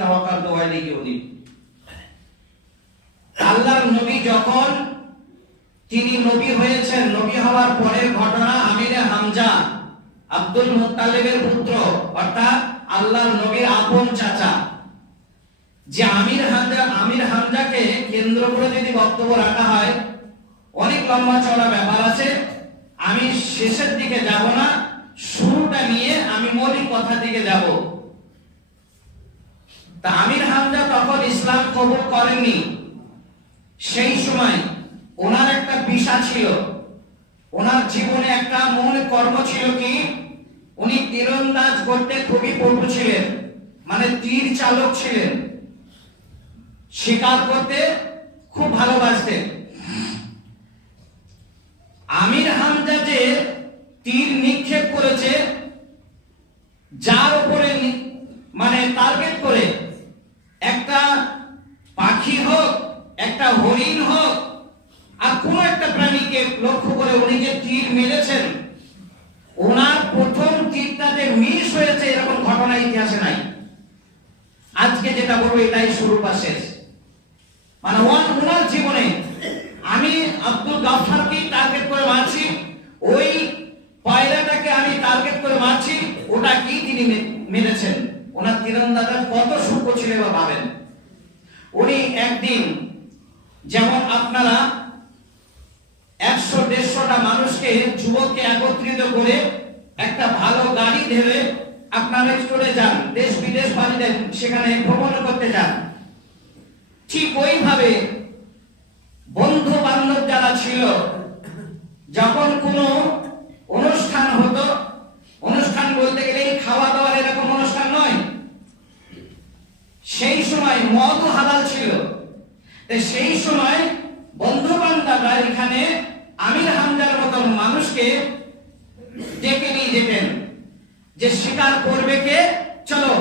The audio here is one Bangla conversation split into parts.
তাওয়াক্কালতু ওয়া ইলাইহি উনীব। আল্লাহর নবী যখন তিনি নবী হয়েছেন, নবী হওয়ার পরের ঘটনা, আমির হামজা আব্দুল মুত্তালিবের পুত্র, অর্থাৎ আল্লাহর নবীর আপন চাচা, যে আমির হামজাকে কেন্দ্র করে যদি বক্তব্য রাখা হয় অনেক লম্বা চওড়া ব্যাপার আছে। আমি শেষের দিকে যাব না, শুরুটা নিয়ে আমি মৌলিক কথা দিকে যাব। তা আমির হামজা তখন ইসলাম কবুল করেননি। সেই সময় ওনার একটা পেশা ছিল, ওনার জীবনে একটা মূল কর্ম ছিল কি, উনি তীরন্দাজ করতে খুবই পটু ছিলেন, মানে তীর চালক ছিলেন, শিকার করতে খুব ভালোবাসতেন। আমির হামজা যে তীর নিক্ষেপ করেছে, যার উপরে মানে টার্গেট করে, একটা পাখি হোক, একটা হরিণ হোক, আর কোন একটা প্রাণীকে লক্ষ্য করে উনি যে তীর মেরেছেন, ওনার প্রথম তীরটা যে মিস হয়েছে এরকম ঘটনা ইতিহাসে নাই। আজকে যেটা বলবো এটাই শুরু বা শেষ। মানে ওনার জীবনে আমি আব্দুল গাফফারকে টার্গেট করে মারছি, ওই পায়রাটাকে আমি টার্গেট করে মারছি, ওটা কি তিনি মেরেছেন। ওনার তীরন্দাজটা কত সূক্ষ্ম ছিল বা ভাবেন। উনি একদিন যেমন আপনারা 100-150টা মানুষকে, যুবককে একত্রিত করে একটা ভালো গাড়ি ধরে আপনারা চলে যান, দেশ বিদেশ বাড়িতে সেখানে ভ্রমণ করতে যান, ঠিক ওইভাবে বন্ধু বান্ধব যারা ছিল, যখন কোনো অনুষ্ঠান হতো, অনুষ্ঠান বলতে গেলে খাওয়া দাওয়ার এরকম অনুষ্ঠান নয়, সেই সময় মদও হালাল ছিল। সেই সময় বন্ধু বান্ধবরা এখানে আমির হামজার মতন মানুষকে ডেকে নিয়ে যেতেন, যে শিকার করবে কে, চলো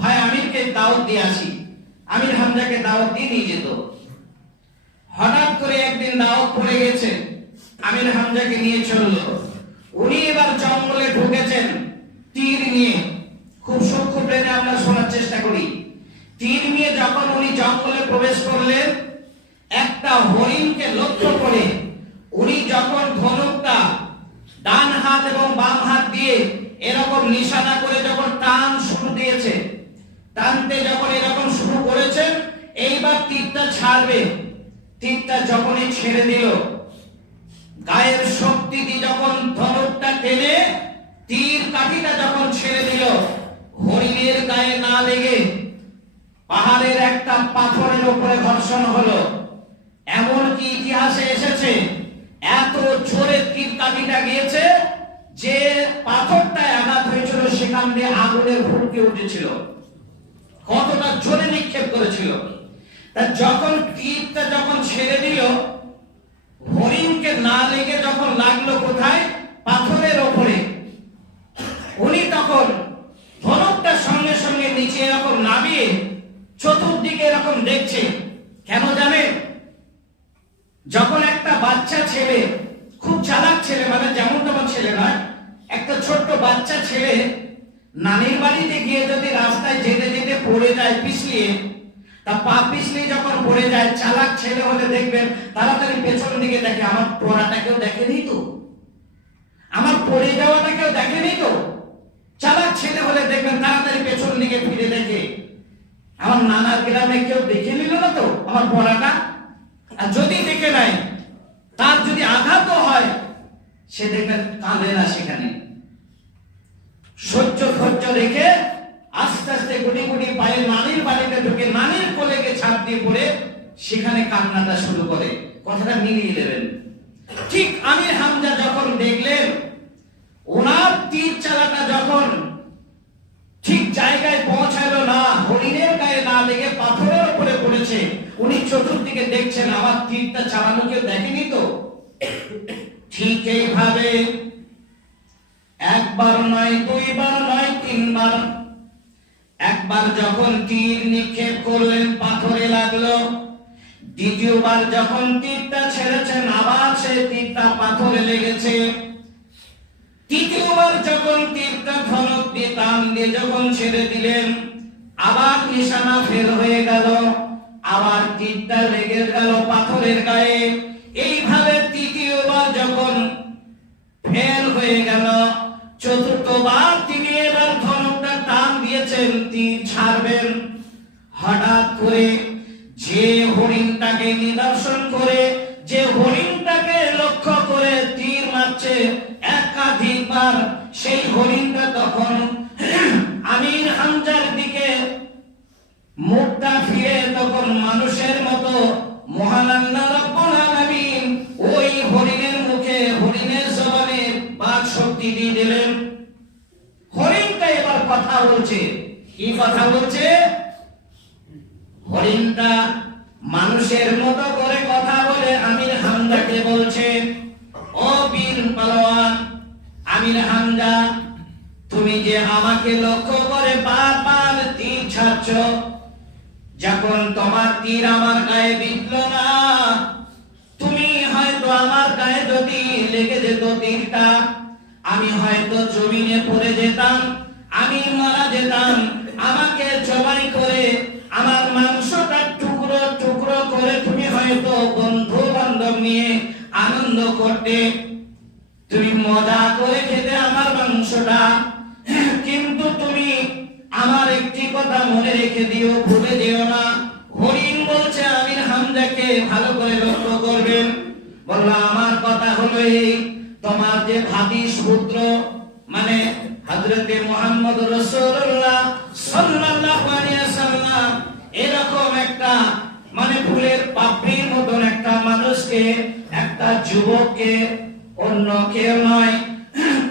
ভাই আমিরকে দাওয়াত দিয়ে আসি। আমির হামজাকে দাওয়াত দিয়ে নিয়ে যেত। হঠাৎ করে একদিন দাওয়াত পড়ে গেছে, আমির হামজাকে নিয়ে চলল। উনি এবার জঙ্গলে ঢুকেছেন তীর নিয়ে। খুব সূক্ষ্ম ব্রেনে আমরা শোনার চেষ্টা করি। তীর নিয়ে যখন উনি জঙ্গলে প্রবেশ করলেন, একটা হরিণকে লক্ষ্য করে উনি যখন ধনুকটা ডান হাত এবং বাম হাত দিয়ে এরকম নিশানা করে যখন টান শুরু দিয়েছে, টানতে যখন এরকম শুরু করেছেন, এইবার তীরটা ছাড়বে। তীরটা যখনই ছেড়ে দিল, গায়ের শক্তি দিয়ে যখন ধনুকটা টেনে তীর কাঠিটা যখন ছেড়ে দিল, হরিণের গায়ে না লেগে পাহাড়ের একটা পাথরের উপরে ঘর্ষণ হলো। এমনকি ইতিহাসে এসেছে এত জোরে তীর কাঠিটা গিয়েছে যে পাথরটায় আঘাত হয়েছিল, সেখান দিয়ে আগুনের ফুলকে উঠেছিল, কতটা জোরে নিক্ষেপ করেছিল। তা যখন তীরটা যখন ছেড়ে দিল, হরিণকে না লেগে যখন লাগলো কোথায়, পাথরের ওপরে, উনি তখন ধনুকটার সঙ্গে সঙ্গে নিচে এরকম নামিয়ে চতুর্দিকে এরকম দেখছে। কেন জানেন? যখন একটা বাচ্চা ছেলে, খুব চালাক ছেলে, মানে যেমন তেমন ছেলে নয়, একটা ছোট্ট বাচ্চা ছেলে নানির বাড়িতে গিয়ে যদি রাস্তায় যেতে যেতে পড়ে যায় পিছলিয়ে, তা পা পিছলিয়ে যখন পড়ে যায়, চালাক ছেলে হলে দেখবেন তাড়াতাড়ি পেছন দিকে দেখে, আমার পড়াটা কেউ দেখেনি তো, আমার পড়ে যাওয়াটা কেউ দেখেনি তো। চালাক ছেলে হলে দেখবেন তাড়াতাড়ি পেছন দিকে ফিরে দেখে, আমার নানার গ্রামে কেউ দেখে নিল না তো আমার পড়াটা। আর যদি দেখে নাই, তার যদি আঘাত হয়, সে দেখবেন কাঁদে না, সেখানে সহ্য রেখে আস্তে আস্তে গুটি গুটি পায়ে নানির বাড়িতে ঢুকে নানির কোলে গিয়ে ছাপ দিয়ে পড়ে সেখানে কান্নাটা শুরু করে। কথাটা মিলিয়ে দেবেন। ঠিক আমির হামজা যখন দেখলেন ওনার তীর চালাটা যখন ঠিক জায়গায় পৌঁছালো না, হরিণের গায়ে না লেগে পাথরের উপরে পড়েছে, উনি চতুর্দিকে দেখছেন আমার তীরটা চালানো কেউ দেখেনি তো। ঠিক এইভাবে একবার নয়, দুইবার নয়, তিনবার, একবার যখন তীর নিক্ষেপ করলেন পাথরে লাগলো, দ্বিতীয়বার যখন তীরটা ছেড়েছেন আবার সেই তীরটা পাথরে লেগেছে, তৃতীয়বার যখন তীরটা ধনুক দিয়ে টান দিয়ে যখন ছেড়ে দিলেন, আবার নিশানা ফেল হয়ে গেল, আবার তীরটা লেগে গেল পাথরের গায়ে। এইভাবে তৃতীয়বার যখন ফেল হয়ে গেল, চতুর্থবার তিনি এবার ধনুকটা টান দিয়েছেন, তীর ছাড়বেন। হঠাৎ করে যে হরিণটাকে নিদর্শন করে, যে হরিণটাকে লক্ষ্য করে তীর মারছে একাধিকবার, সেই হরিণটা তখন আমির হামজার দিকে মুখটা ফিরে তখন মানুষের মতো মহান আল্লাহ রাব্বুল আলামিন ওই হরিণের মুখে, হরিণের জবানে বাক শক্তি দিয়ে দিলেন। হরিণটা এবার কথা বলছে। কি কথা বলছে? হরিণটা মানুষের মতো করে কথা বলে আমির হামজাকে বলছে, ও বীর পালোয়ান আমির হামজা, তুমি যে আমাকে লক্ষ্য করে বারবার তীর ছাড়ছ, যখন তোমার তীর আমার গায়ে বিঁধল না, তুমি হয়তো আমার গায়ে যদি লেগে যেত তীরটা, আমি হয়তো জমিনে পড়ে যেতাম, আমি মারা যেতাম। আমাকে জবাই করে আমার মাংসটা টুকরো টুকরো করে তুমি হয়তো বন্ধু বান্ধব নিয়ে আনন্দ করতে, তুমি মজা করে খেতে আমার মাংসটা। কিন্তু তুমি আমার একটি কথা মনে রেখে দিও, ভুলে যেও না। হরিণ বলছে আমির হামজাকে ভালো করে লক্ষ্য করবেন। বলল, আমার কথা হলো এই, তোমার যে ভাতিস পুত্র মানে হযরতে মুহাম্মদ রাসূলুল্লাহ সাল্লাল্লাহু আলাইহি ওয়াসাল্লাম এরকম একটা মানে ফুলের পাপড়ির মতন একটা মানুষকে, একটা যুবককে, অন্য কেউ নয়,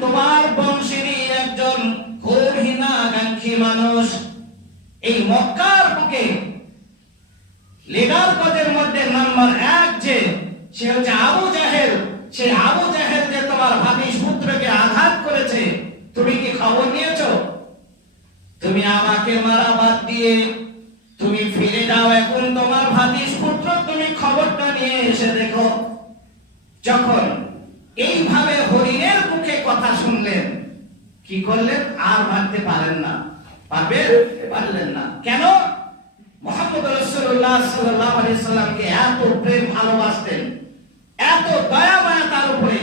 তোমার বংশেরই একজন খুব হীনাকাঙ্ক্ষী মানুষ, এই মক্কার বুকে লেগার পদের মধ্যে নাম্বার 1 যে সে হচ্ছে আবু জাহেল। সেই আবু জাহেল যে তোমার ভাতিস পুত্রকে আঘাত করেছে, তুমি কি খবর নিয়েছো? তুমি আমাকে মারা বাদ দিয়ে তুমি ফিরে যাও, এখন তোমার ভাতিস পুত্র, তুমি খবরটা নিয়ে এসে দেখো। যখন এইভাবে হরিণের মুখে কথা শুনলেন, কি করলেন? আর ভাবতে পারেন না, পারলেন না। কেন? মুহাম্মদ রাসূলুল্লাহ সাল্লাল্লাহু আলাইহি সাল্লামকে এত প্রেম ভালোবাসতেন, এত দয়া মায়া তার উপরে।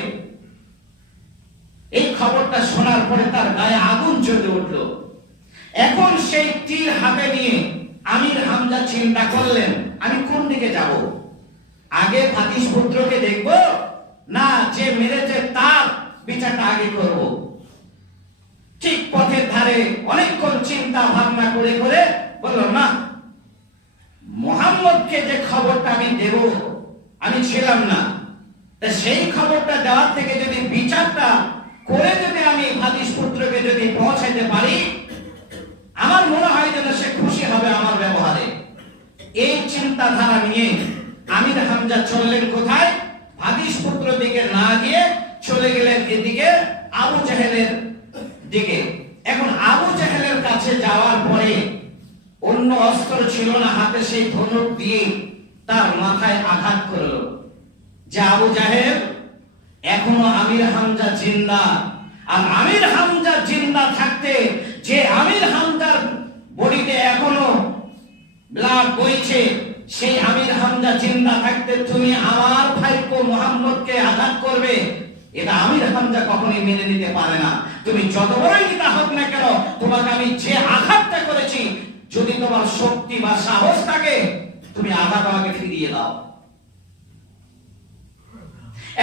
এই খবরটা শোনার পরে তার গায়ে আগুন জ্বলে উঠল। এখন সেই তীর হাতে নিয়ে আমির হামজা চিন্তা করলেন, আমি কোন দিকে যাব? আগে ভাতিস পুত্রকে দেখব, না যে মেরেছে তার বিচারটা আগে করব? ঠিক পথের ধারে অনেকক্ষণ চিন্তা ভাবনা করে করে বলল, না, মুহাম্মদকে যে খবরটা আমি দেব, আমি ছিলাম না, সেই খবরটা দেওয়ার থেকে যদি বিচারটা করে যদি আমি ভাতিস পুত্রকে যদি পৌঁছাইতে পারি, আমার মনে হয় যেন সে খুশি হবে আমার ব্যবহারে। এই চিন্তাধারা নিয়ে আমির হামজা চললেন কোথায়? ভাতিস পুত্র দিকে না গিয়ে চলে গেলেন এদিকে আবু জাহেলের দিকে। এখন আবু জাহেলের কাছে যাওয়ার পরে অন্য অস্ত্র ছিল না হাতে, সেই ধনুক দিয়ে তার মাথায় আঘাত করলো। যে আবু জাহেল, এখনো আমির হামজা জিন্দা, আর আমির হামজা জিন্দা থাকতে, যে আমির হামজার বডিতে এখনো ব্লাড বইছে, সেই আমির হামজা জিন্দা থাকতে তুমি আমার ভাইপো মুহাম্মদকে আঘাত করবে, এটা আমির হামজা কখনোই মেনে নিতে পারে না। তুমি যত বড়ই নেতা হোক না কেন, তোমাকে আমি যে আঘাতটা করেছি, যদি তোমার শক্তি বা সাহস থাকে, তুমি আঘাত আমাকে ফিরিয়ে দাও।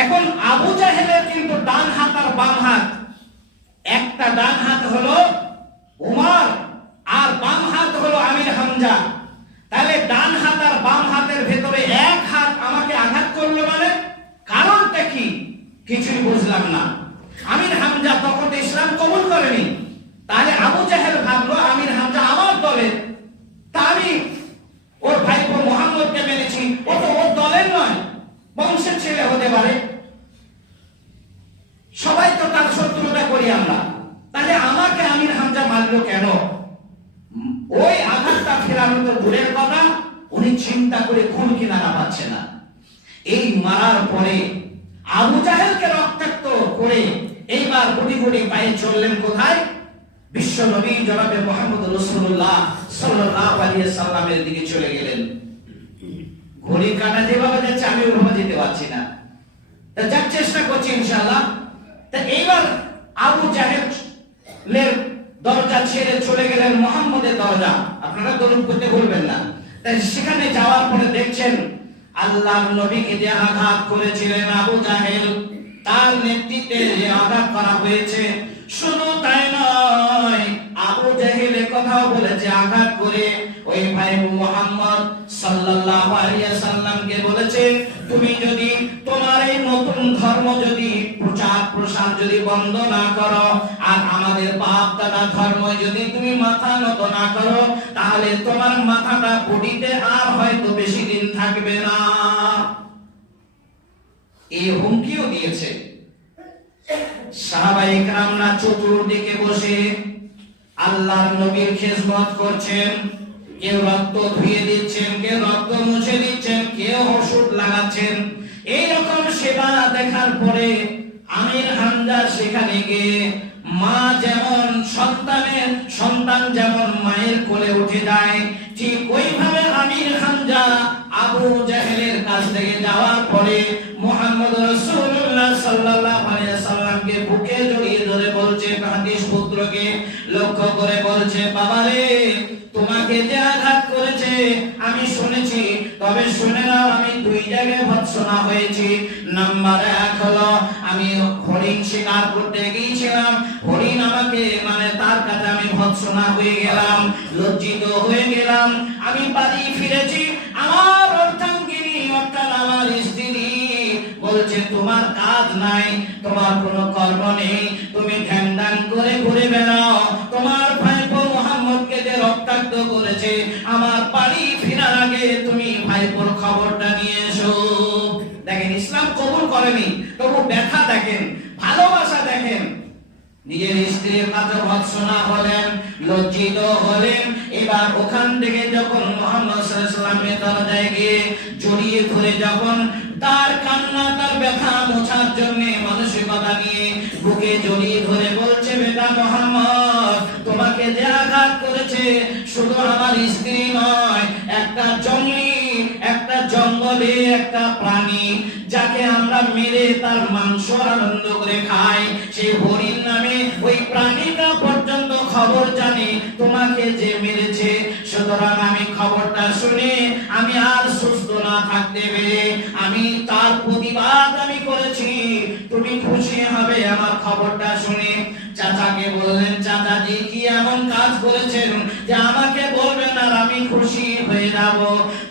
এখন আবু জাহেলের কিন্তু ডান হাত আর বাম হাত, একটা ডান হাত হলো উমর আর বাম হাত হলো আমির হামজা। তাহলে ডান হাত আর বাম হাতের ভেতরে এক হাত আমাকে আঘাত করলো, মানে কারণটা কি? কিছুই বুঝলাম না। আমির হামজা তখন ইসলাম কবুল করেনি, তাহলে আবু জাহেল ভাবলো আমির হামজা আমার দলের, তা আমি ওর ভাইপো মুহাম্মদকে মেনেছি, ও তো ওর দলের নয়, বংশের ছেলে হতে পারে, সবাই তো তার শত্রুতা করি আমরা, তাহলে আমাকে আমির হামজা মারলো কেন? ওই আঘাতটা ফেরানো তো দূরের কথা, উনি চিন্তা করে কোন কিনারা পাচ্ছে না। এই মারার পরে আবু জাহেলকে রক্তাক্ত করে এইবার গুটি গুটি পায়ে চললেন কোথায়? বিশ্ব নবী জনাবে মুহাম্মদ রাসূলুল্লাহ সাল্লাল্লাহু আলাইহি সাল্লামের দিকে চলে গেলেন। ঘড়ির কাঁটা যেভাবে যাচ্ছে আমি ওভাবে যেতে পারছি না, তা যার চেষ্টা করছি ইনশাআল্লাহ। তা এইবার আবু জাহেলের দরজা ছেড়ে চলে গেলেন মুহাম্মদের দরজা। আপনারা দরুদ করতে ভুলবেন না। তাই সেখানে যাওয়ার পরে দেখছেন আল্লাহর নবীকে যে আঘাত করেছিলেন আবু জাহেল, তার নেতৃত্বে যে আঘাত করা হয়েছে, শুধু তাই নয়, আবু জাহেল কথাও বলেছে আঘাত করে ওই ভাই মুহাম্মদ সাল্লাল্লাহু আলাইহি সাল্লামকে বলেছে, তুমি যদি তোমার এই নতুন ধর্ম যদি প্রচার প্রসার যদি বন্ধ না করো, আর আমাদের বাপ দাদা ধর্ম যদি তুমি মাথা নত না করো, তাহলে তোমার মাথাটা বডিতে আর হয়তো বেশি দিন থাকবে না। এই হুমকিও দিয়েছে। সাহাবায়ে কেরামরা চতুর্দিকে বসে আল্লাহর নবীর খিদমত করছেন। কেউ রক্ত ধুয়ে দিচ্ছেন, কেউ রক্ত মুছে দিচ্ছেন, কেউ ওষুধ লাগাচ্ছেন। এইরকম সেবা দেখার পরে আমির হামজা সেখানে গিয়ে মা যেমন সন্তান যেমন মায়ের কোলে উঠে যায়, ঠিক ওইভাবে আমির হামজা আবু জাহেলের কাছ থেকে যাওয়ার পরে মুহাম্মদ রাসূলুল্লাহ সাল্লাল্লাহু আলাইহি সাল্লামকে বুকে জড়িয়ে ধরে বলছে, হাদিস পুত্রকে লক্ষ্য করে বলছে, বাবারে, তোমাকে যে আঘাত করেছে আমি শুনেছি, তবে শুনে নাও, আমি দুই জায়গায় ভৎসনা হয়েছি। নাম্বার 1 হলো আমি হরিণ শিকার করতে গিয়েছিলাম, হরিণ আমাকে তার কাছে আমি ভৎসনা হয়ে গেলাম, লজ্জিত হয়ে গেলাম। আমি বাড়ি ফিরেছি, আমার অর্ধাঙ্গিনী অর্থাৎ আমার স্ত্রী বলছে, তোমার কাজ নাই, তোমার কোনো কর্ম নেই, তুমি ধ্যান দান করে ঘুরে বেড়াও। তোমার ভাইপো মুহাম্মদকে যে রক্তাক্ত করেছে, আমার বাড়ি ফেরার আগে তুমি ভাইপোর খবরটা নিয়ে এসো। দেখেন, ইসলাম কবুল করেনি, তবু ব্যথা দেখেন, ভালোবাসা দেখেন। নিজের স্ত্রীর কাছে ভৎসনা হলেন, লজ্জিত হলেন। এবার ওখান থেকে যখন মুহাম্মদ সাল্লাল্লাহু আলাইহি ওয়াসাল্লামের দরজায় গিয়ে জড়িয়ে ধরে যখন তার কান্না তার ব্যথা মোছার জন্য মানসিকতা নিয়ে বুকে জড়িয়ে ধরে বলছে, বেটা মুহাম্মদ, তোমাকে যে আঘাত করেছে শুধু আমার স্ত্রী নয়, একটা জঙ্গলে একটা প্রাণী যাকে আমরা মেরে তার মাংস আনন্দ করে খাই, সেই হরিণ নামে ওই প্রাণীটা পর্যন্ত খবর জানে তোমাকে যে মেরেছে। সুতরাং আমি খবরটা শুনে আমি আর সুস্থ না থাকতে পেরে আমি তার প্রতিবাদ আমি করেছি। তুমি খুশি হবে আমার খবরটা শুনে। চাচাকে বললেন, চাচাজি কি এমন কাজ করেছেন যে আমাকে বলবেন আর আমি খুশি হয়ে যাব?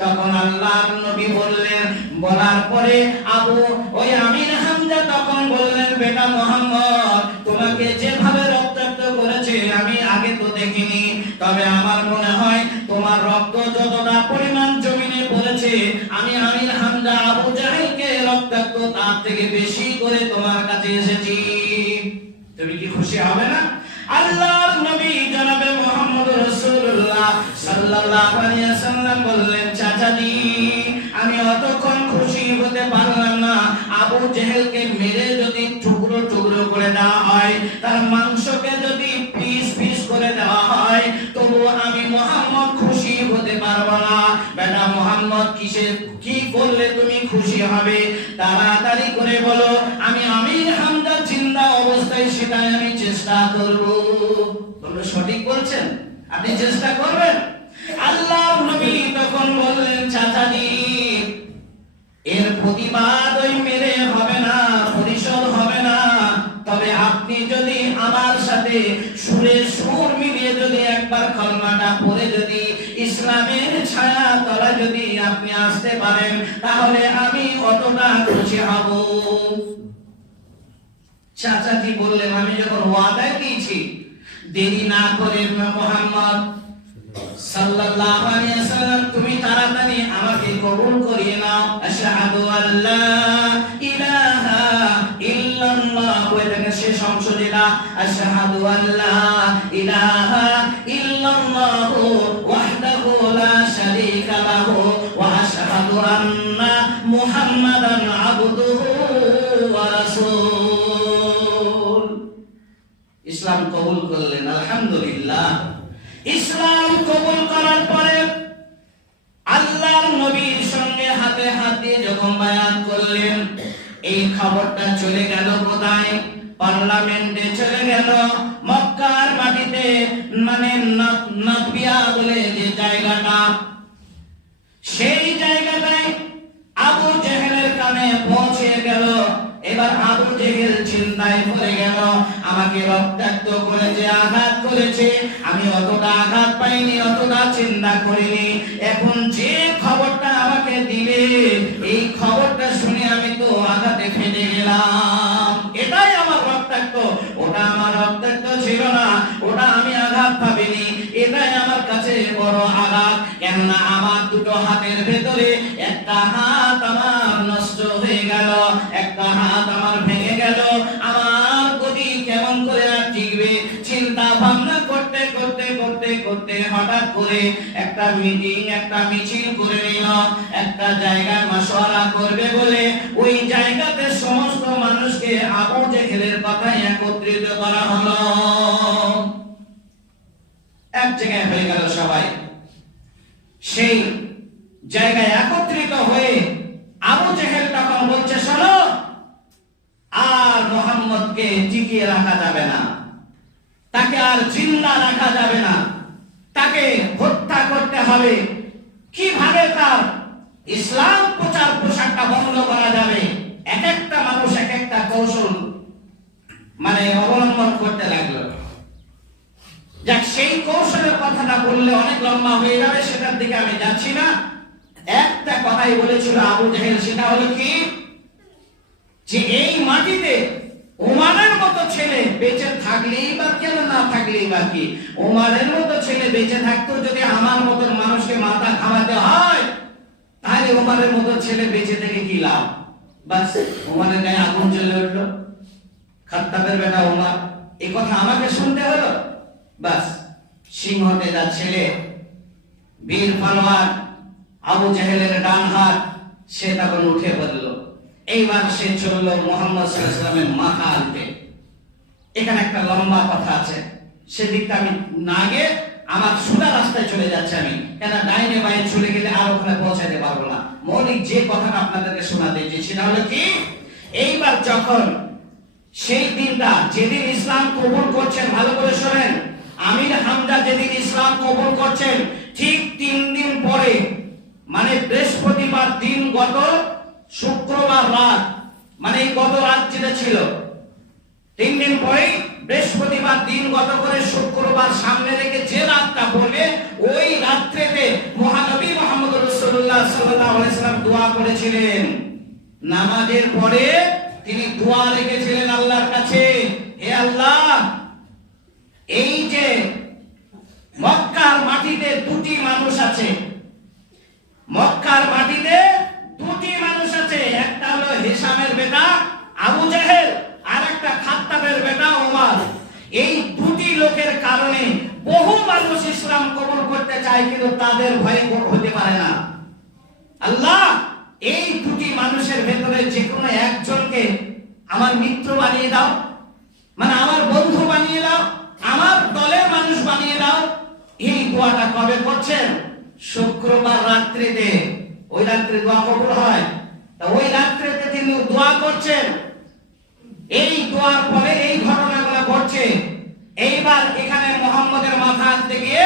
তখন আল্লাহর নবী বললেন, বলার পরে ওই আমির হামজা তখন বললেন, বেটা মুহাম্মদ, তোমাকে যেভাবে রক্তাক্ত করেছে আমি আগে তো দেখিনি, তবে আমার মনে হয় তোমার রক্ত যতটা পরিমাণ জমিনে পড়েছে, আমি আমির হামজা আবু জাহেলকে রক্তাক্ত তার থেকে বেশি করে তোমার কাছে এসেছি। তুমি কি খুশি হবে না? আল্লাহর নবী জনাবে মুহাম্মদ রাসূলুল্লাহ সাল্লাল্লাহু আলাইহি ওয়াসাল্লাম বললেন, চাচাজি, আমি অতক্ষণ খুশি হতে পারলাম না। আবু জেহেলকে মেরে যদি টুকরো টুকরো করে দেওয়া হয়, তার মাংসকে যদি পিস পিস করে দেওয়া হয়, তবু আমি মুহাম্মদ খুশি হতে পারবো না। বেটা মুহাম্মদ, কি করলে তুমি খুশি হবে? তাড়াতাড়ি করে বলো, আমি আমির হামজা জিন্দা অবস্থায় সেটাই আমি চেষ্টা করব। তোমরা সঠিক বলছেন, আপনি চেষ্টা করবেন। আল্লাহর নবী তখন বললেন, চাচাজি, এর প্রতিবাদ ওই মেরে হবে না, পরিশোধ হবে না, তবে আপনি যদি আমার সাথে সুরে সুর মিলিয়ে যদি একবার কলমাটা পড়ে যদি ইসলামের ছায়া তলা যদি আপনি আসতে পারেন, তাহলে আমি অতটা খুশি হব। চাচাজি বললেন, আমি যখন ওয়াদা দিয়েছি, দেরি না করে মুহাম্মদ সাল্লাল্লাহু আলাইহি ওয়াসাল্লাম তুমি তাড়াতাড়ি আমাকে কবুল করিয়ে নাও। আশহাদু আল্লা ইলাহা ইল্লাল্লাহ, এটাকে শেষ অংশ যেটা, আশহাদু আল্লা ইলাহা ইল্লাল্লাহ ওয়াহদাহু লা শারীকা লাহু ওয়া আশহাদু আন্না মুহাম্মাদান আবদুহু ওয়া রাসূলুহু। ইসলাম কবুল করলেন। আলহামদুলিল্লাহ। ইসলাম কবুল করার পরে আল্লাহর নবীর সঙ্গে হাতে হাত দিয়ে যখন বায়াত করলেন, এই খবরটা চলে গেল কোথায়? পার্লামেন্টে চলে গেল, মক্কার মাটিতে, মানে নাবিয়া বলে যে জায়গাটা, সেই জায়গাটায় আবু জেহেলের কানে পৌঁছে গেল। এবার আবু জেহেল চিন্তায় পড়ে গেল, আমাকে রক্তাক্ত করেছে, আঘাত করেছে, আমি অতটা আঘাত পাইনি, অতটা চিন্তা করিনি। এখন যে খবরটা আমাকে দিলে, এই খবরটা শুনে আমি তো আঘাতে ফেটে গেলাম। এটাই আমার রক্তাক্ত, ওটা আমার রক্তাক্ত ছিল না, ওটা আমি আঘাত পাবিনি। এটাই আমার কাছে বড় আঘাত, কেননা আমার দুটো হাতের ভেতরে একটা হাত আমার নষ্ট হয়ে গেল, একটা হাত আমার ভেঙে গেল। আমার গতি কেমন করে আর টিকবে? চিন্তা ভাবনা করতে করতে করতে করতে হঠাৎ করে একটা মিটিং, একটা মিছিল করে নিল। একটা জায়গায় মাশওয়ারা করবে বলে ওই জায়গাতে সমস্ত মানুষকে আবু জেহেলের কথায় একত্রিত করা হলো। এক জায়গায় হয়ে গেল সবাই। সেই জায়গায় একত্রিত হয়ে আবু জেহেল তখন বলছে, শোনো, আর মুহাম্মদকে টিকিয়ে রাখা যাবে না, তাকে আর জিন্দা রাখা যাবে না, তাকে হত্যা করতে হবে। কিভাবে তার ইসলাম প্রচার প্রসারটা বন্ধ করা যাবে? এক একটা মানুষ এক একটা কৌশল মানে অবলম্বন করতে লাগলো। যাক, সেই কৌশলের কথাটা বললে অনেক লম্বা হয়ে যাবে, সেটার দিকে আমি যাচ্ছি না। একটা কথাই বলেছিল আবু জেহেল, সেটা হলো কি, যে এই মাটিতে ওমরের মতো ছেলে বেঁচে থাকলেই বা কেন, না থাকলেই বা কি, ওমরের মতো ছেলে বেঁচে থাকতো, যদি আমার মতন মানুষকে মাথা ঘামাতে হয়, তাহলে ওমরের মতো ছেলে বেঁচে থেকে কি লাভ? বাস, ওমরের গায়ে আগুন জ্বলে উঠলো, খাত্তাবের বেটা ওমর, এই কথা আমাকে শুনতে হলো। বাস, সিংহতে যা ছেলে, বীর পালোয়ান আবু জেহেলের ডান হাত, সে তখন উঠে বলল। এইবার সে চলল মুহাম্মদ সাল্লাল্লাহু আলাইহি ওয়াসাল্লামের মাথা আনতে। এখানে একটা লম্বা কথা আছে, সেদিকটা আমি না গিয়ে আমার সোজা রাস্তায় চলে যাচ্ছে আমি, কেন ডাইনে বাইরে চলে গেলে আর ওখানে পৌঁছাতে পারবো না। মৌলিক যে কথাটা আপনাদেরকে শোনাতে চেয়েছি সেটা হলো কি, এইবার যখন সেই দিনটা, যেদিন ইসলাম কবুল করছেন, ভালো করে শোনেন, আমির হামজা যেদিন ইসলাম কবুল করছেন, ঠিক 3 দিন পরে, মানে বৃহস্পতিবার দিন, গত শুক্রবার রাত, মানে গত রাত যেটা ছিল, 3 দিন পরে বৃহস্পতিবার দিন গত করে শুক্রবার সামনে রেখে যে রাতটা পড়বে, ওই রাত্রিতে মহানবী মুহাম্মদ রাসূলুল্লাহ সাল্লাল্লাহু আলাইহি ওয়াসাল্লাম দোয়া করেছিলেন। নামাজের পরে তিনি দোয়া রেখেছিলেন আল্লাহর কাছে, হে আল্লাহ, এই যে মক্কার মাটিতে দুটি মানুষ আছে, মক্কার মাটিতে দুটি মানুষ আছে, একটা হলো হিশামের বেটা আবু জেহেল, আর একটা খাত্তাবের বেটা ওমর। এই দুটি লোকের কারণে বহু মানুষ ইসলাম কবুল করতে চায়, কিন্তু তাদের ভয়ে হতে পারে না। আল্লাহ, এই দুটি মানুষের ভেতরে যে কোনো একজনকে আমার মিত্র বানিয়ে দাও, মানে আমার বন্ধু বানিয়ে দাও, আমার দলের মানুষ বানিয়ে দাও। এই দোয়াটা কবে করছেন? শুক্রবার রাত্রিতে। ওই রাত্রে দোয়া কবুল হয়, তা ওই রাত্রিতে তিনি দোয়া করছেন। এই দোয়ার ফলে এই ঘটনাগুলো ঘটছে। এইবার এখানে মুহাম্মদের মাথা আনতে গিয়ে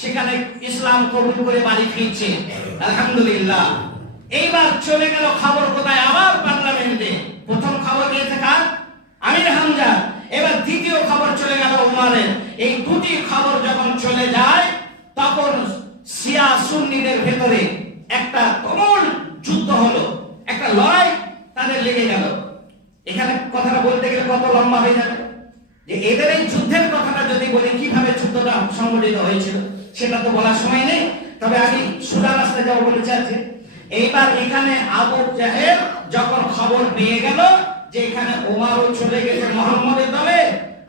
সেখানে ইসলাম কবুল করে বাড়ি ফিরছে, আলহামদুলিল্লাহ। এইবার চলে গেল খবর কোথায়? আবার পার্লামেন্টে। প্রথম খবর দিয়েছে কার? আমির হামজা। এবার দ্বিতীয় খবর চলে গেল ওমরের। এই দুটি খবর যখন চলে যায়, তখন শিয়া সুন্নিদের ভেতরে একটা তুমুল যুদ্ধ হলো, একটা লড়াই তাদের লেগে গেল। এখানে কথাটা বলতে গেলে কত লম্বা হয়ে যাবে, যে এদের এই যুদ্ধের কথাটা যদি বলি, কিভাবে যুদ্ধটা সংগঠিত হয়েছিল সেটা তো বলার সময় নেই। তবে আমি সোজা রাস্তায় যাবো বলে চাচ্ছি। এইবার এখানে আবু জেহেল যখন খবর পেয়ে গেল যে এখানে ওমরও চলে গেছে মুহাম্মদের দলে,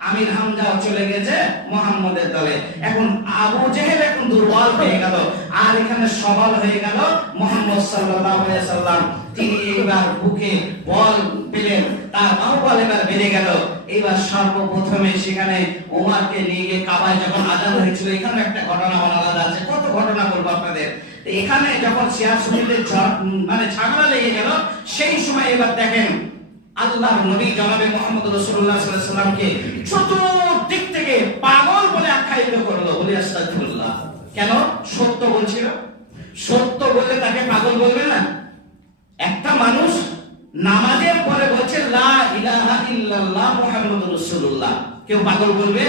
আমির হামজাও চলে গেছে মুহাম্মদের দলে, এখন আবু জেহেল এখন দুর্বল হয়ে গেল, আর এখানে সবল হয়ে গেল মুহাম্মদ সাল্লাল্লাহু আলাইহি ওয়াসাল্লাম। তিনি এইবার বুকে বল পেলেন, তার বাহুবল এবার বেড়ে গেল। এইবার সর্বপ্রথমে সেখানে ওমরকে নিয়ে গিয়ে কাবায় যখন আযান হয়েছিল, এখানে একটা ঘটনা আলাদা আছে, কত ঘটনা বলবো আপনাদের। এখানে যখন সিয়াসুদ্দিনের মানে ঝগড়া লেগে গেল, সেই সময় এবার দেখেন আল্লাহর নবী জনাবে মুহাম্মদ রাসূলুল্লাহ সাল্লাল্লাহু আলাইহি ওয়াসাল্লামকে চতুর্দিক থেকে পাগল বলে আখ্যায়িত করলো। বলি আস্তাগফিরুল্লাহ। কেন? সত্য বলছিল। সত্য বললে তাকে পাগল বলবে না? একটা মানুষ নামাজের পরে বলছে লা ইলাহা ইল্লাল্লাহ মুহাম্মাদুর রাসূলুল্লাহ, কেউ পাগল বলবে?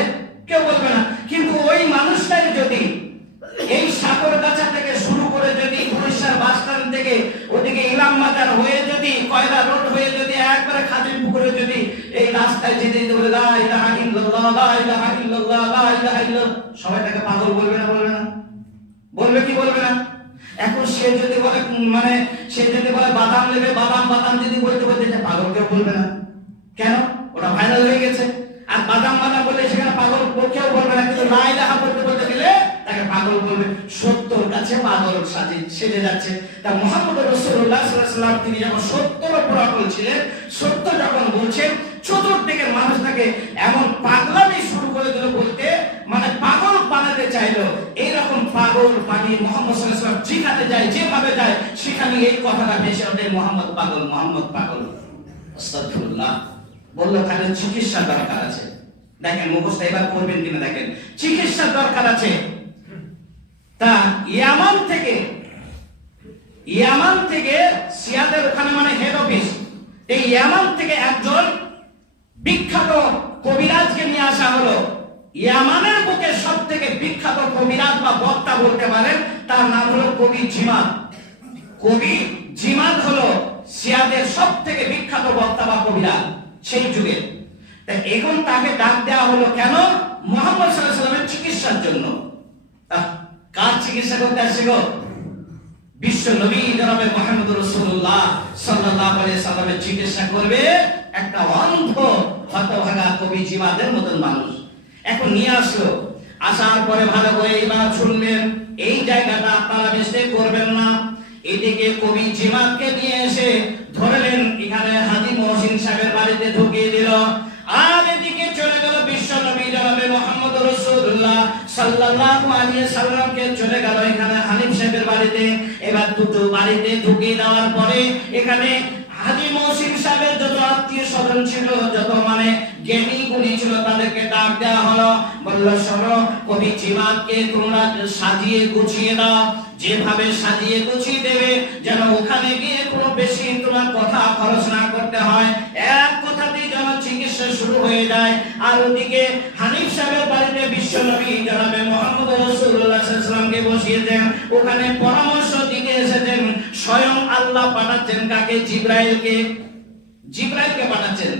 কেউ বলবে না। কিন্তু ওই মানুষটাই যদি এই সাগরগাছা থেকে শুরু করে যদি বরিশাল বাস স্ট্যান্ড থেকে ওদিকে ইলাম বাজার হয়ে যদি কয়লা রোড হয়ে যদি একবারে খাদিম পুকুরে যদি এই রাস্তায় যেতে যেতে বলে লা ইলাহা ইল্লাল্লাহ লা ইলাহা ইল্লাল্লাহ লা ইলাহা ইল্লাল্লাহ, সবাই তাকে পাগল বলবে না? বলবে না? বলবে কি বলবে না? এখন সে যদি বলে মানে সে যদি বলে বাদাম নেবে, বাদাম বাদাম যদি বলতে বলতে পাগল কেউ বলবে না। কেন? ওটা ভাইরাল হয়ে গেছে। আর বাদাম বাদাম বললে সেখানে পাগল কেউ বলবে না, কিন্তু লা ইলাহা বলতে বলতে গেলে তাকে পাগল বলবে। সত্যর কাছে পাগল সেজে যাচ্ছে। তা মুহাম্মদ রাসূলুল্লাহ সাল্লাল্লাহু আলাইহি ওয়াসাল্লাম তিনি যখন সত্যের উপর অটল ছিলেন, সত্য যখন বলছেন, চতুর্দিকের মানুষ তাকে এমন পাগলামি শুরু করে দিল বলতে, মানে পাগল বানাতে চাইলো। এইরকম পাগল বানিয়ে মুহাম্মদ সাল্লাল্লাহু আলাইহি ওয়াসাল্লাম যেখানে যায়, যেভাবে যায়, সেখানে এই কথাটা ভেসে ওঠে, মুহাম্মদ পাগল, মুহাম্মদ পাগল। আস্তাগফিরুল্লাহ। বললো তাহলে চিকিৎসা দরকার আছে। দেখেন মুখস্থ এবার করবেন কিনা দেখেন, চিকিৎসা দরকার আছে। তা ইয়ামান থেকে সিয়াদের ওখানে মানে হেড অফিস, এই ইয়ামান থেকে একজন বিখ্যাত কবিরাজকে নিয়ে আসা হলো। ইয়ামানের বুকে সবথেকে বিখ্যাত কবিরাজ বা বক্তা বলতে পারেন, তার নাম হলো কবি জিমাদ। কবি জিমাদ হলো সিয়াদের সবথেকে বিখ্যাত বক্তা বা কবিরাজ সেই যুগে। এখন তাকে ডাক দেওয়া হলো কেন? মুহাম্মদ সাল্লাল্লাহু আলাইহি ওয়াসাল্লামের চিকিৎসার জন্য। কার চিকিৎসা করতে আসছে গো? বিশ্ব নবী জনাবে মুহাম্মদ রাসূলুল্লাহ সাল্লাল্লাহু আলাইহি ওয়াসাল্লামের চিকিৎসা করবে একটা অন্ধ হতভাগা কবি জিমাদের মতন মানুষ। এখন নিয়ে আসলো। আসার পরে ভালো করে এইবার শুনবেন, এই জায়গাটা আপনারা মিস্টেক করবেন না। এদিকে কবি জিমাদকে নিয়ে এসে ধরলেন, এখানে হাজী মহসিন সাহেবের বাড়িতে ঢুকিয়ে দিল। আর এদিকে চলে গেল বিশ্ব নবী জনাবে মুহাম্মদ রাসূলুল্লাহ সাল্লাল্লাহু আলাইহি সাল্লামকে চলে গেল এখানে হানিফ সাহেবের বাড়িতে। এবার দুটো বাড়িতে ঢুকিয়ে দেওয়ার পরে এখানে হাজী মহসিন সাহেবের যত আত্মীয় স্বজন ছিল, যত মানে জ্ঞানী গুণী ছিল, তাদেরকে ডাক দেওয়া হলো। বলল শোনো, কবি জিমাদকে তোমরা সাজিয়ে গুছিয়ে দাও। যেভাবে সাজিয়ে গুছিয়ে দেবে যেন ওখানে গিয়ে কোনো বেশি তোমার কথা খরচ না করতে হয়, এক কথাতেই যেন চিকিৎসা শুরু হয়ে যায়। আর ওদিকে হানিফ সাহেবের বাড়িতে বিশ্ব নবী জনাবে মুহাম্মদ রাসূলুল্লাহ সাল্লাল্লাহু আলাইহি ওয়াসাল্লামকে বসিয়েছেন। ওখানে পরামর্শ দিতে এসেছেন স্বয়ং আল্লাহ পাঠাচ্ছেন কাকে? জিবরাইলকে। জিবরাইলকে পাঠাচ্ছেন।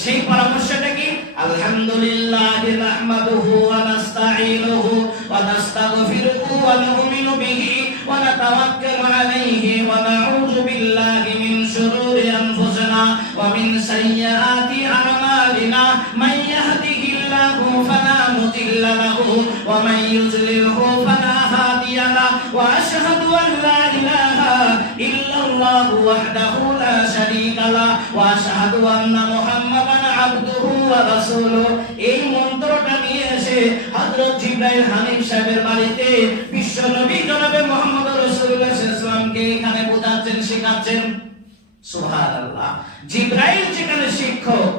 সেই পরামর্শটা কি? আলহামদুলিল্লাহি নাহমাদুহু ওয়া নাস্তাঈনুহু ওয়া নাস্তাগফিরুহু ওয়া নু'মিনু বিহি ওয়া নাতাওয়াক্কালু আলাইহি ওয়া নাউযু বিল্লাহি মিন শুরুরি আনফুসিনা ওয়া মিন সাইয়্যাতি আমালিনা মান ইয়াহদিহিল্লাহু ফালা মুদিল্লা লাহু ওয়া মান ইউদ্লিলহু ফালা হাদিয়া লাহু ওয়া আশহাদু আন লা ইলাহা ইল্লাল্লাহু ওয়াহদাহু লা শারীকা লাহু ওয়া আশহাদু আন্না মুহাম্মাদান আবদুহু ওয়া রাসূলুহু। এই মন্ত্রটা নিয়ে এসে হযরত জিবরাইল হানিফ সাহেবের বাড়িতে বিশ্ব নবী জনাবে মুহাম্মদ রাসূলুল্লাহ সাল্লাল্লাহু আলাইহি ওয়াসাল্লামকে এখানে বোঝাচ্ছেন, শেখাচ্ছেন। সুবহানাল্লাহ। জিবরাইল যেখানে শিক্ষক,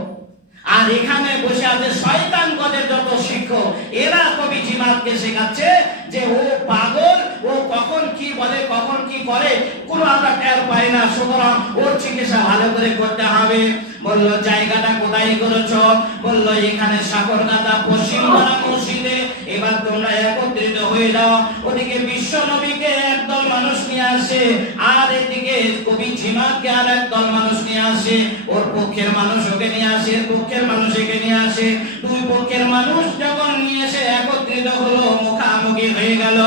আর এখানে বসে আছে শয়তানগণের যত শিক্ষক, এরা কবি জিমাদকে শেখাচ্ছে যে ও পাগল, ও কখন কি বলে কখন কি করে কোনো আমরা টের পাই না, সুতরাং ওর চিকিৎসা ভালো করে করতে হবে। বলল জায়গাটা কোথায় করেছো? বলল এখানে সাগরগাছা পশ্চিমপাড়া মসজিদে। এবার তোমরা একত্রিত হয়ে যাও। ওদিকে বিশ্ব নবীকে একদল মানুষ নিয়ে আসে, আর এদিকে কবি জিমাদকে আর একদল মানুষ নিয়ে আসে। ওর পক্ষের মানুষ ওকে নিয়ে আসে, পক্ষের মানুষ একে নিয়ে আসে। দুই পক্ষের মানুষ যখন নিয়ে এসে একত্রিত হলো, মুখামুখি হয়ে গেল।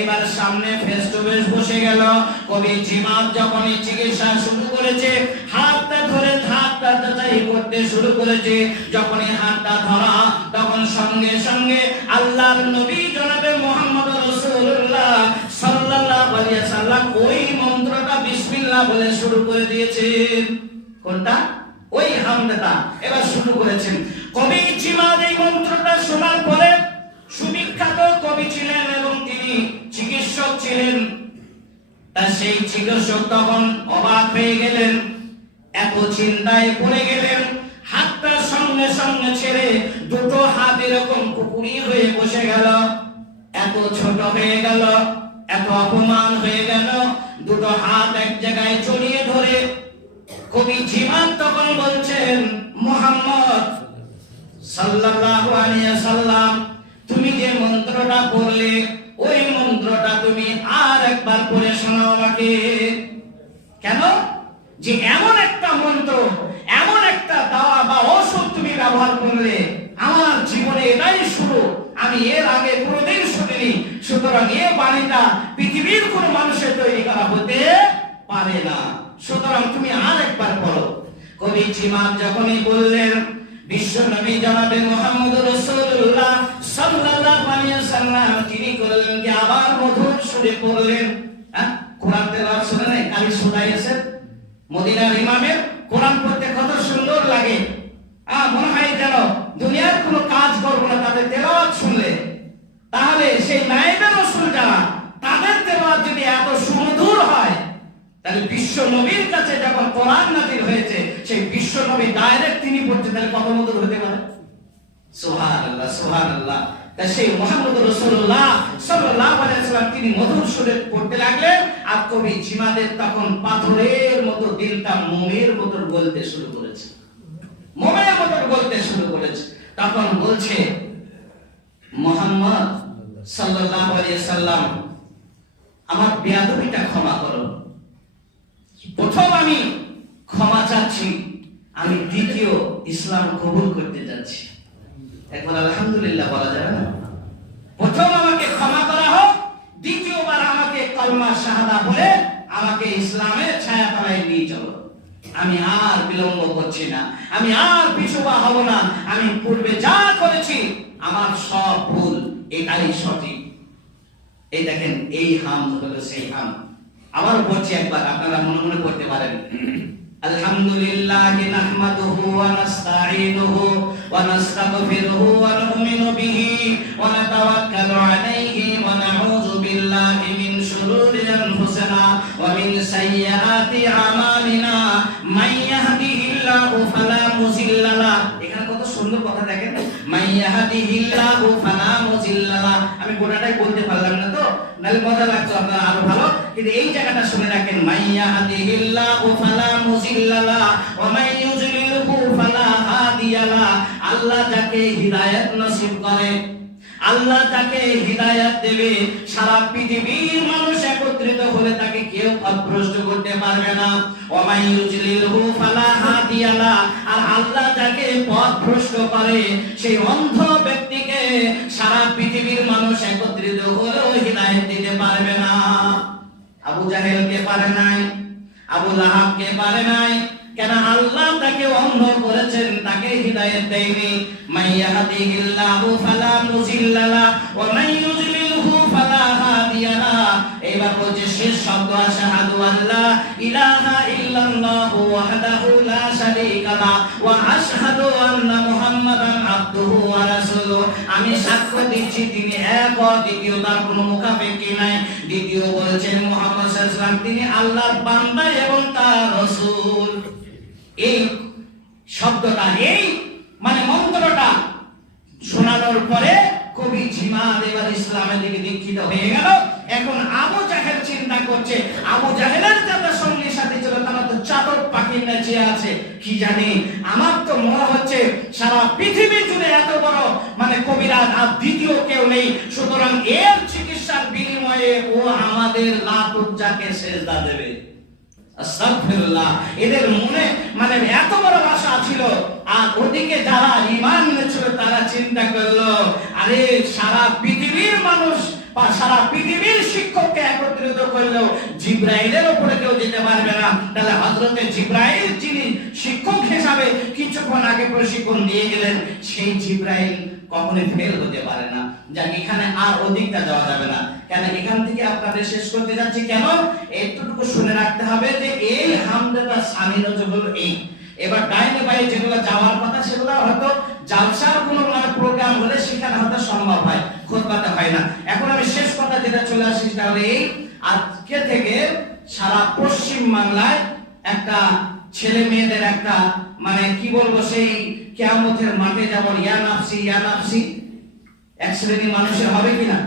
এবার সামনে ফেস টু ফেস বসে গেল। কবি জিমাদ যখন এই চিকিৎসা শুরু করেছে, হাতটা ধরে হাতটা যাচাই করতে শুরু করেছে। যখনই হাতটা ধরা, তখন সঙ্গে সঙ্গে আল্লাহর নবী জনাবে মুহাম্মদ রাসূলুল্লাহ সাল্লাল্লাহু সাল্লাল্লাহু আলাইহি ওয়াসাল্লাম ওই মন্ত্রটা বিসমিল্লাহ বলে শুরু করে দিয়েছেন। কোনটা? ওই হামদাটা এবার শুরু করেছেন। কবি জিমাদ এই মন্ত্রটা শোনার পরে, সুবিখ্যাত কবি ছিলেন এবং তিনি চিকিৎসক ছিলেন, তা সেই চিকিৎসক তখন অবাক হয়ে গেলেন, এত চিন্তায় পড়ে গেলেন, হাতটা সঙ্গে সঙ্গে ছেড়ে দুটো হাত এরকম কুকুরি হয়ে বসে গেল। এত ছোট হয়ে গেল, এত অপমান হয়ে গেল, দুটো হাত এক জায়গায় জড়িয়ে ধরে কবি জিমাদ তখন বলছেন, মুহাম্মদ সাল্লাল্লাহু আলাইহি ওয়াসাল্লাম, তুমি যে মন্ত্রটা পড়লে ওই মন্ত্রটা তুমি আর একবার পড়ে শোনাও আমাকে। কেন? যে এমন একটা মন্ত্র, এমন একটা দাওয়া বা ওষুধ তুমি ব্যবহার করলে, আমার জীবনে এটাই শুরু, আমি এর আগে কোনোদিন শুনিনি, সুতরাং এই বাণীটা পৃথিবীর কোনো মানুষের তৈরি করা হতে পারে না, সুতরাং তুমি আর একবার পড়ো। কবি জিমাদ যখনই বললেন, বিশ্বনবী জনাবে মুহাম্মদুর রাসূলুল্লাহ সাল্লাল্লাহু আলাইহি ওয়াসাল্লাম তিনি করলেন যে আবার মধুর সুরে পড়লেন। কোরআন তেলাওয়াত শুনে নাই? কারি শোনাইছেন মদিনার ইমামের কোরআন পড়তে কত সুন্দর লাগে। মনে হয় যেন দুনিয়ার কোনো কাজ করবো না তাদের তেলাওয়াত শুনলে। তাহলে সেই নায়েবে রাসূল যারা, তাদের তেলাওয়াত যদি এত সুমধুর হয়, তাহলে বিশ্ব নবীর কাছে যখন কোরআন নাযিল হয়েছে, সেই বিশ্ব নবী ডাইরেক্ট তিনি পড়তে, তাহলে কত মধুর হতে পারে। সুবহানাল্লাহ, সুবহানাল্লাহ। তা সেই মুহাম্মদুর রাসূলুল্লাহ সাল্লাল্লাহু আলাইহি ওয়াসাল্লাম তিনি মধুর সুরে পড়তে লাগলেন, আর কবি জিমাদের তখন পাথরের মতো দিলটা মোমের মতো গলতে শুরু করেছে, মোমের মতো গলতে শুরু করেছে। তখন বলছে, মুহাম্মদ সাল্লাল্লাহু আলাইহি ওয়াসাল্লাম, আমার বেয়াদবিটা ক্ষমা করো। প্রথম আমি ক্ষমা চাচ্ছি, আমি দ্বিতীয় ইসলাম কবুল করতে যাচ্ছি। একবার আলহামদুলিল্লাহ বলা যাবে না? প্রথম আমাকে ক্ষমা করা হোক, দ্বিতীয়বার আমাকে কলমা শাহাদা বলে আমাকে ইসলামের ছায়াতলায় নিয়ে চলো। আমি আর বিলম্ব করছি না, আমি আর পিছুপা হব না। আমি পূর্বে যা করেছি আমার সব ভুল, এটাই সঠিক। এই দেখেন, এই হাম হলো সেই হাম। আবার বলছি একবার, আপনারা মনে মনে করতে পারেন। আলহামদুলিল্লাহি নাহমাদুহু ওয়া নাস্তাঈনুহু ওয়া নাস্তাগফিরুহু ওয়া নু'মিনু বিহি ওয়া নাতাওয়াক্কালু আলাইহি ওয়া নাউযু বিল্লাহি মিন শুরুরি আনফুসিনা ওয়া মিন সাইয়্যাতি আমালিনা মান ইয়াহদিহিল্লাহু ফালা মুযিল্লা লাহু। এখানে কত সুন্দর কথা দেখেন, মান ইয়াহদিহিল্লাহু ফালা মুযিল্লা লাহু। আমি গোটাটাই বলতে পারলাম না তো, নালে মজা লাগতো আপনারা আরো ভালো, কিন্তু এই জায়গাটা শুনে রাখেন। মান ইয়াহদিহিল্লাহু ফালা মুযিল্লা লাহু ওয়া মান ইউযলিলহু ফালা হাদিয়া লাহু। আল্লাহ যাকে হিদায়াত নসিব করে, আল্লাহ তাকে হিদায়াত দেবে, সারা পৃথিবীর মানুষ একত্রিত হলে তাকে কেউ পথভ্রষ্ট করতে পারবে না। ওয়া মান ইউযলিলহু ফালা হাদিয়া লাহু। আর আল্লাহ যাকে পথভ্রষ্ট করে, সেই অন্ধ ব্যক্তিকে সারা পৃথিবীর মানুষ একত্রিত হলেও হিদায়াত দিতে পারবে না। আবু জাহেলকে পারে নাই, আবু লাহাবকে পারে নাই, কেন? আল্লাহ তাকে অন্ধ করেছেন, তাকে হিদায়াত দেয়নি। মান ইয়াহদিহিল্লাহু ফালা মুযিল্লা লাহু ওয়া মান ইউযলিলহু ফালা হাদিয়া লাহু। এবার বলছে শেষ শব্দ, আশহাদু আল্লা ইলাহা ইল্লাল্লাহু ওয়াহদাহু লা শারীকা লাহু ওয়া আশহাদু আন্না মুহাম্মাদান আবদুহু ওয়া রাসূলুহু। আমি সাক্ষ্য দিচ্ছি তিনি এক, দ্বিতীয় তার কোনো মুখাপেক্ষী নাই। দ্বিতীয় বলেছেন মুহাম্মদ সাল্লাল্লাহু আলাইহি ওয়াসাল্লাম তিনি আল্লাহর বান্দা এবং তার রাসূল। এই শব্দটা, এই মানে মন্ত্রটা শোনানোর পরে কবি জিমাদ এবার ইসলামের দিকে দীক্ষিত হয়ে গেল। এখন আবু জাহেল চিন্তা করছে, আবু জাহেলের যারা সঙ্গীর সাথে ছিল তারা তো চাতক পাখির নিচে আছে, কি জানি আমার তো মনে হচ্ছে সারা পৃথিবী জুড়ে এত বড় মানে কবিরাজ আর দ্বিতীয় কেউ নেই, সুতরাং এর চিকিৎসার বিনিময়ে ও আমাদের লাত উজ্জাকে সেজদা দেবে। আস্তাগফিরুল্লাহ। এদের মনে মানে এত বড় আশা ছিল, আর ওদিকে যারা ঈমান এনেছিল তারা চিন্তা করলো, আরে সারা পৃথিবীর মানুষ বা সারা পৃথিবীর শিক্ষককে একত্রিত করলেও জিবরাইলের উপরে কেউ যেতে পারবে না। তাহলে হযরতে জিবরাইল যিনি শিক্ষক হিসাবে কিছুক্ষণ আগে প্রশিক্ষণ দিয়ে গেলেন, সেই জিবরাইল কখনোই ফেল হতে পারে না। যাক, এখানে আর অধিকটা যাওয়া যাবে না, কেন এখান থেকে আপনাদের শেষ করতে যাচ্ছি। কেন এতটুকু শুনে রাখতে হবে যে এই হামদাটা সানি নজরুল এই। এবার ডাইনে বাইরে যেগুলো যাওয়ার কথা সেগুলো হয়তো জালসার কোনো প্রোগ্রাম হলে সেখানে হয়তো সম্ভব হয়, খুতবাতে হয় না। এখন আমি শেষ কথা যেটা চলে আসি সেটা হলো এই, আজকে থেকে সারা পশ্চিম বাংলায় একটা ছেলে মেয়েদের একটা মানে কি বলবো, সেই কিয়ামতের মাঠে যেমন ইয়া নাফসি এক শ্রেণীর মানুষের হবে কিনা